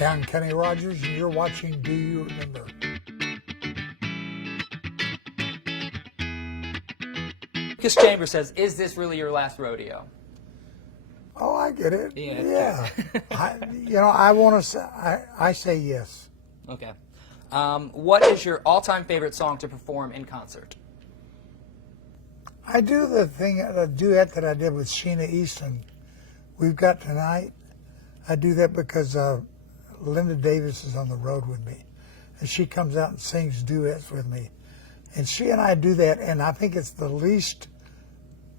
Hey, I'm Kenny Rogers, and you're watching Do You Remember? Lucas Chambers says, is this really your last rodeo? Oh, I get it. Yeah. I want to say, I say yes. Okay. What is your all-time favorite song to perform in concert? I do the duet that I did with Sheena Easton, We've Got Tonight. I do that because Linda Davis is on the road with me, and she comes out and sings duets with me. And she and I do that, and I think it's the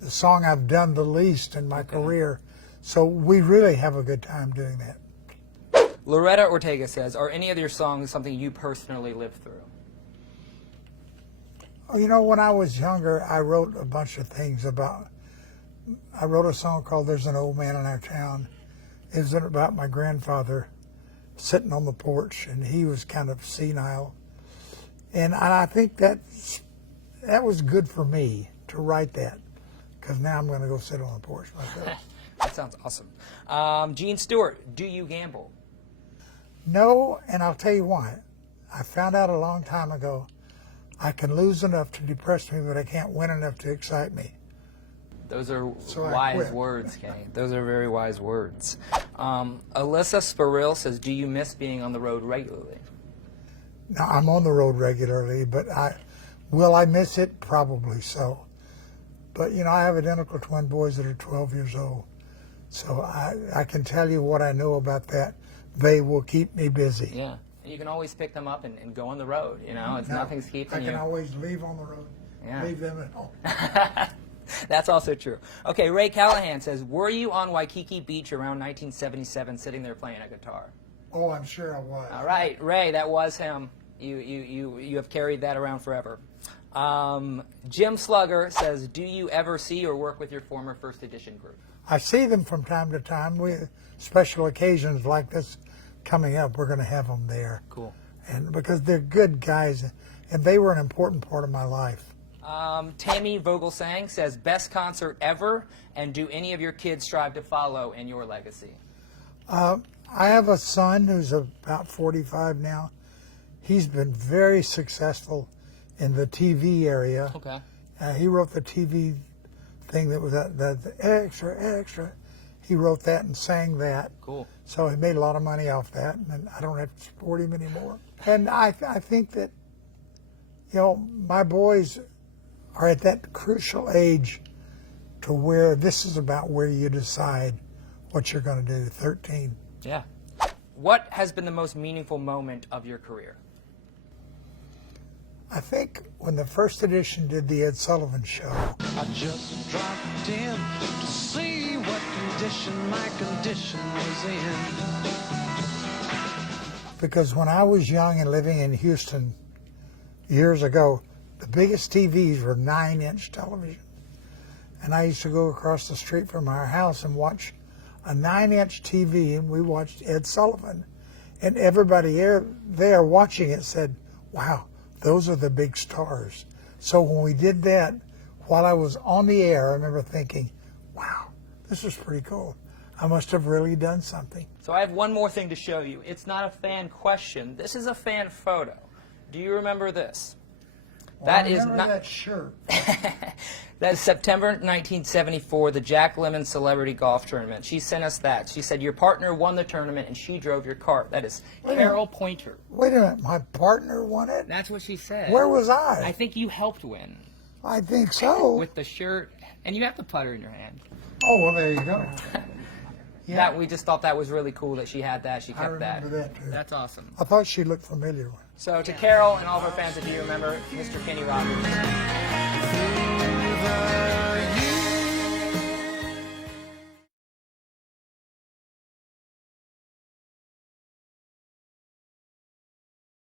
song I've done the least in my career. So we really have a good time doing that. Loretta Ortega says, are any of your songs something you personally lived through? Oh, when I was younger, I wrote a bunch of things I wrote a song called There's an Old Man in Our Town. It was about my grandfather sitting on the porch, and he was kind of senile. And I think that was good for me to write that, because now I'm going to go sit on the porch myself. That sounds awesome. Gene Stewart, do you gamble? No, and I'll tell you why. I found out a long time ago I can lose enough to depress me, but I can't win enough to excite me. Those are wise words, Kenny. Those are very wise words. Alyssa Spurrill says, do you miss being on the road regularly? Now, I'm on the road regularly, but will I miss it? Probably so. But, I have identical twin boys that are 12 years old. So I can tell you what I know about that. They will keep me busy. Yeah. You can always pick them up and go on the road. Nothing's keeping you. I can always leave on the road. Yeah. Leave them at home. That's also true. Okay, Ray Callahan says, were you on Waikiki Beach around 1977 sitting there playing a guitar? Oh, I'm sure I was. All right, Ray, that was him. You have carried that around forever. Jim Slugger says, do you ever see or work with your former First Edition group? I see them from time to time. Special occasions like this coming up, we're going to have them there. Cool. And because they're good guys, and they were an important part of my life. Tammy Vogelsang says, best concert ever, and do any of your kids strive to follow in your legacy? I have a son who's about 45 now. He's been very successful in the TV area. Okay. He wrote the TV thing that was the extra. He wrote that and sang that. Cool. So he made a lot of money off that, and I don't have to support him anymore. And I think that, my boys are at that crucial age to where this is about where you decide what you're going to do, 13. Yeah. What has been the most meaningful moment of your career? I think when the First Edition did the Ed Sullivan Show. I just dropped in to see what condition my condition was in. Because when I was young and living in Houston years ago, the biggest TVs were 9-inch television. And I used to go across the street from our house and watch a 9-inch TV, and we watched Ed Sullivan. And everybody there watching it said, wow, those are the big stars. So when we did that, while I was on the air, I remember thinking, wow, this is pretty cool. I must have really done something. So I have one more thing to show you. It's not a fan question. This is a fan photo. Do you remember this? Well, I remember that shirt. That is September 1974, the Jack Lemmon Celebrity Golf Tournament. She sent us that. She said your partner won the tournament and she drove your cart. That is Carol Pointer. Wait a minute, my partner won it? That's what she said. Where was I? I think you helped win. I think so. With the shirt, and you have the putter in your hand. Oh, well, there you go. Yeah. We just thought that was really cool that she had that. She kept I remember that too. That's awesome. I thought she looked familiar. So to Carol and all of her fans that Do You Remember, Mr. Kenny Rogers.